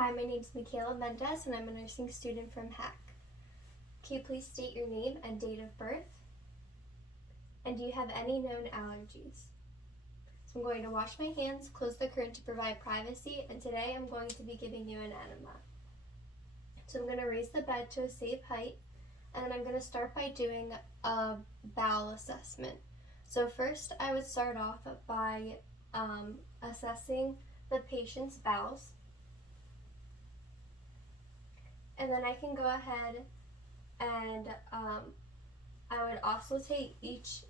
Hi, my name is Michaela Mendez and I'm a nursing student from HAC. Can you please state your name and date of birth? And do you have any known allergies? So I'm going to wash my hands, close the curtain to provide privacy, and today I'm going to be giving you an enema. So I'm going to raise the bed to a safe height, and then I'm going to start by doing a bowel assessment. So first I would start off by assessing the patient's bowels. And then I can go ahead and I would also take each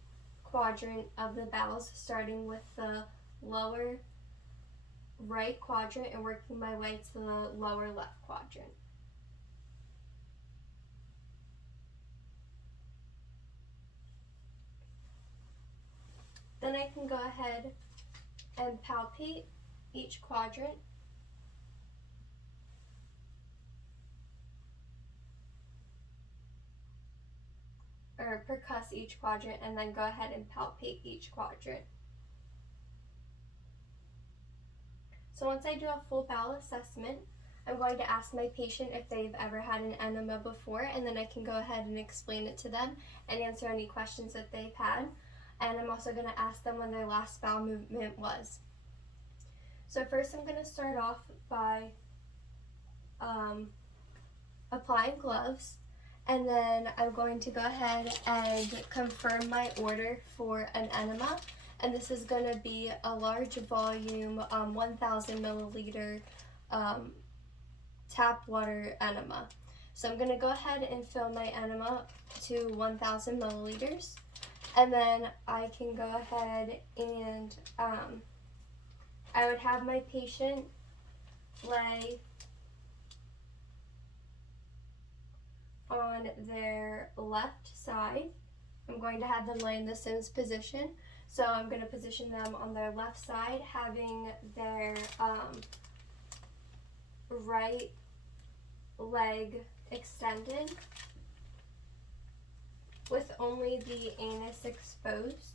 quadrant of the bowels, starting with the lower right quadrant and working my way to the lower left quadrant. Then I can go ahead and palpate each quadrant. Or percuss each quadrant and then go ahead and palpate each quadrant. So once I do a full bowel assessment, I'm going to ask my patient if they've ever had an enema before, and then I can go ahead and explain it to them and answer any questions that they've had. And I'm also going to ask them when their last bowel movement was. So first I'm going to start off by applying gloves, and then I'm going to go ahead and confirm my order for an enema. And this is going to be a large volume 1,000 milliliter tap water enema. So I'm going to go ahead and fill my enema to 1,000 milliliters. And then I can go ahead and I would have my patient lay on their left side. I'm going to have them lay in the Sims position. So I'm going to position them on their left side, having their right leg extended with only the anus exposed.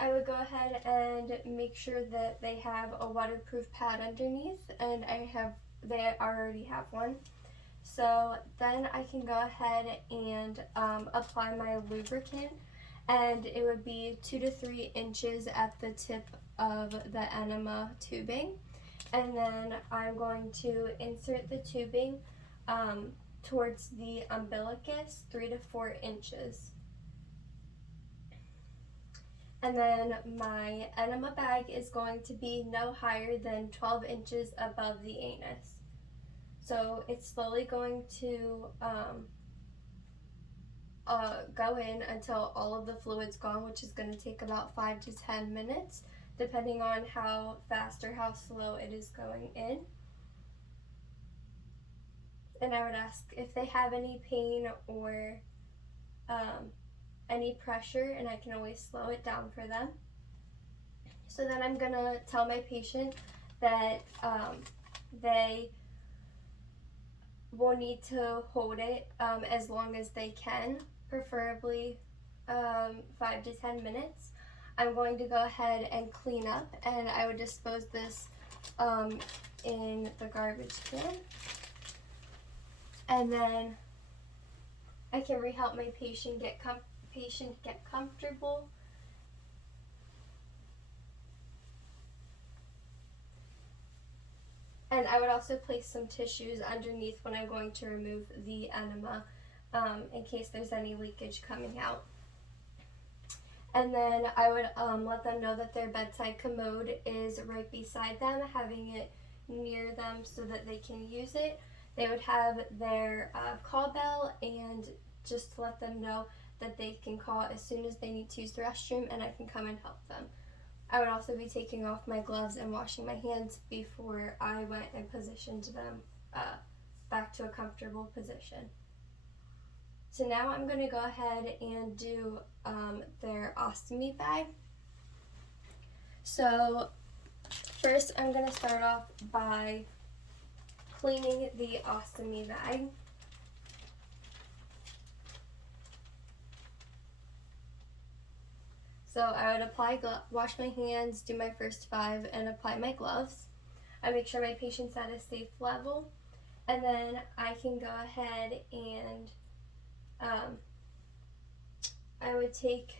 I would go ahead and make sure that they have a waterproof pad underneath, and they already have one. So then I can go ahead and apply my lubricant, and it would be 2 to 3 inches at the tip of the enema tubing. And then I'm going to insert the tubing towards the umbilicus 3 to 4 inches. And then my enema bag is going to be no higher than 12 inches above the anus. So it's slowly going to go in until all of the fluid's gone, which is going to take about 5 to 10 minutes, depending on how fast or how slow it is going in. And I would ask if they have any pain or any pressure, and I can always slow it down for them. So then I'm going to tell my patient that they will need to hold it as long as they can, preferably 5 to 10 minutes. I'm going to go ahead and clean up, and I would dispose this in the garbage can. And then I can help my patient get comfortable. And I would also place some tissues underneath when I'm going to remove the enema in case there's any leakage coming out. And then I would let them know that their bedside commode is right beside them, having it near them so that they can use it. They would have their call bell, and just to let them know that they can call as soon as they need to use the restroom, and I can come and help them. I would also be taking off my gloves and washing my hands before I went and positioned them back to a comfortable position. So now I'm going to go ahead and do their ostomy bag. So first I'm going to start off by cleaning the ostomy bag. So I would wash my hands, do my first 5, and apply my gloves. I make sure my patient's at a safe level, and then I can go ahead and I would take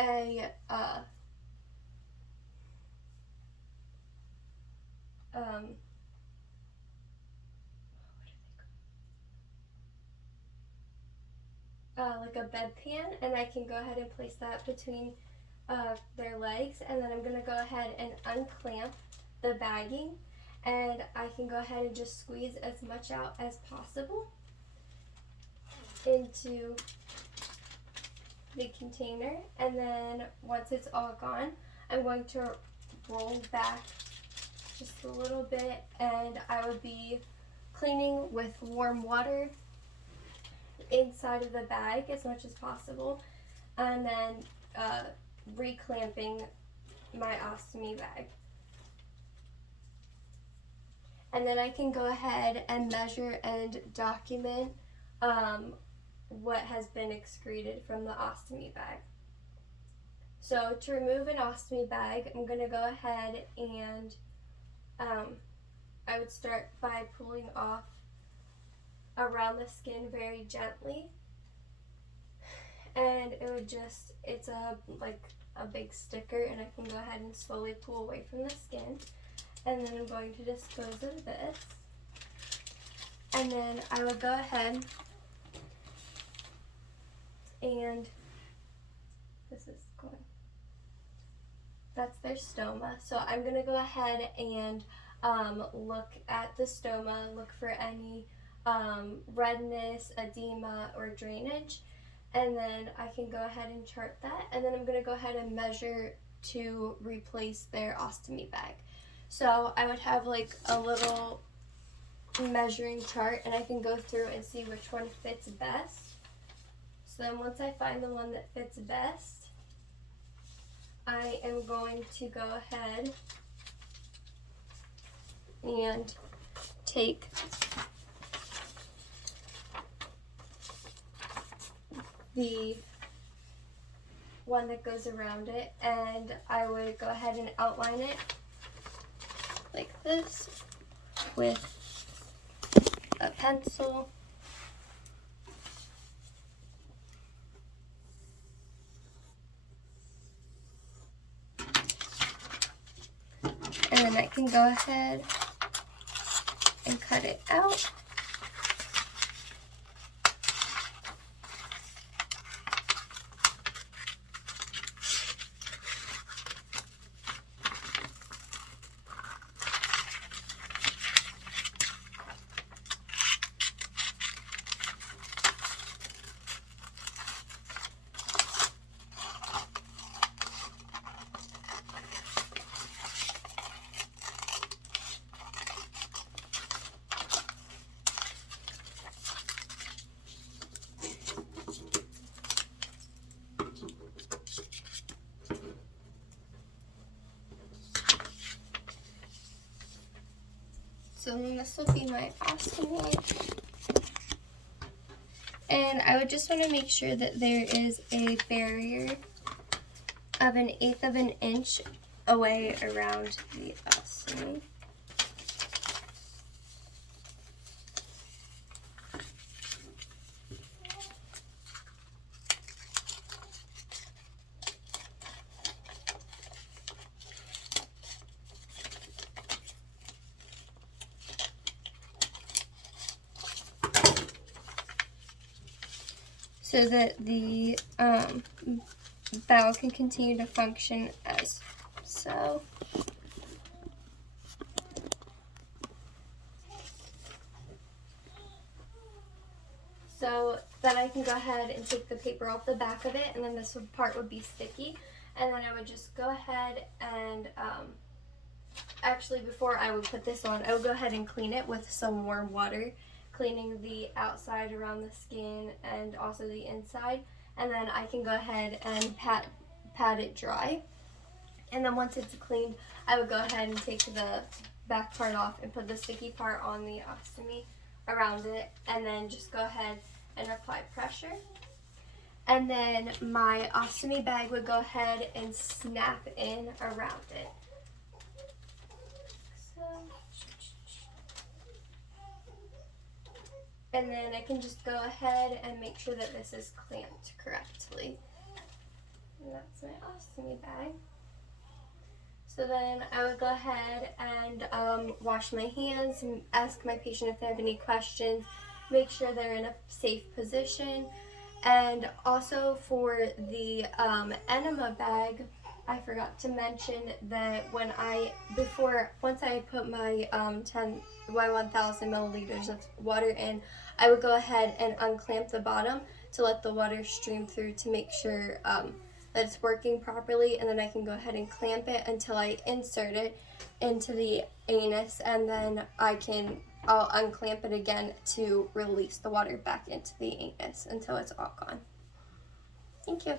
a like a bedpan, and I can go ahead and place that between their legs, and then I'm going to go ahead and unclamp the bagging, and I can go ahead and just squeeze as much out as possible into the container, and then once it's all gone, I'm going to roll back just a little bit, and I would be cleaning with warm water inside of the bag as much as possible, and then reclamping my ostomy bag. And then I can go ahead and measure and document what has been excreted from the ostomy bag. So to remove an ostomy bag, I'm going to go ahead and I would start by pulling off around the skin very gently, and it's like a big sticker, and I can go ahead and slowly pull away from the skin, and then I'm going to dispose of this, and then I would go ahead and that's their stoma. So I'm going to go ahead and look at the stoma, look for any redness, edema, or drainage, and then I can go ahead and chart that, and then I'm going to go ahead and measure to replace their ostomy bag. So I would have like a little measuring chart, and I can go through and see which one fits best. So then once I find the one that fits best, I am going to go ahead and take the one that goes around it, and I would go ahead and outline it like this with a pencil. And then I can go ahead and cut it out. So then this will be my ostomy. And I would just want to make sure that there is a barrier of 1/8 of an inch away around the ostomy. So that the bowel can continue to function as so. So then I can go ahead and take the paper off the back of it, and then this part would be sticky, and then I would just go ahead and actually before I would put this on, I would go ahead and clean it with some warm water, cleaning the outside around the skin and also the inside, and then I can go ahead and pat it dry. And then once it's cleaned, I would go ahead and take the back part off and put the sticky part on the ostomy around it, and then just go ahead and apply pressure. And then my ostomy bag would go ahead and snap in around it. So, and then I can just go ahead and make sure that this is clamped correctly. And that's my ostomy bag. So then I would go ahead and wash my hands and ask my patient if they have any questions, make sure they're in a safe position. And also for the enema bag, I forgot to mention that once I put my 1,000 milliliters of water in, I would go ahead and unclamp the bottom to let the water stream through to make sure that it's working properly, and then I can go ahead and clamp it until I insert it into the anus, and then I'll unclamp it again to release the water back into the anus until it's all gone. Thank you.